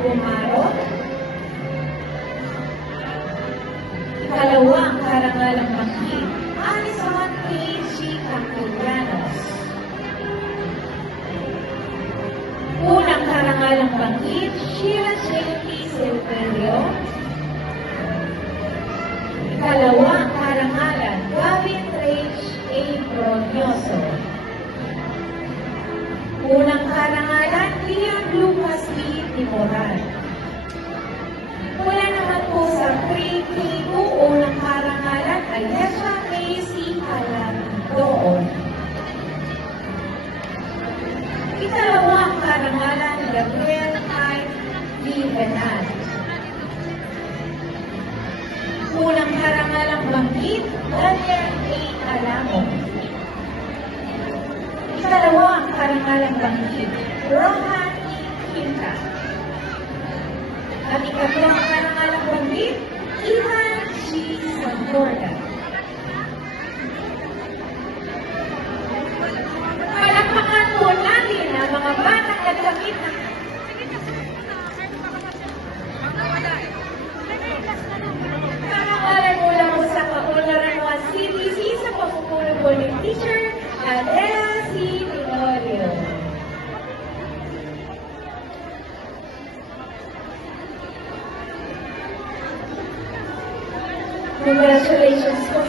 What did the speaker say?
Gumaro. Ikalawa, ang karangalang bangkit, Alison K.G. Castellanos. Unang karangalang bangkit, Sheila J.P. Silverio. Ikalawa, ang karangalan, Gavin Rage A. Bronyoso. Unang karangalan, Leon Lucas B. Timoran. Mula naman po sa pre-K2, unang karangalan, Ayesha A.C. Alandoon. Ikalawa, ang karangalan, Gabriel I. Vivenan. Unang karangalang bangkit, Daniel A. Alamo. Ikalawa, ang karangalang bangkit, Rohan E. Quinta. At ikatlo, ang karangalang bangkit, Ivan G. Santorda. Palakpakan po natin ang mga batang nagkamit ng karangalan mula po sa Kapularan 1 CBC sa pamumuno po ng teacher Adela C. Tenorio. Congratulations po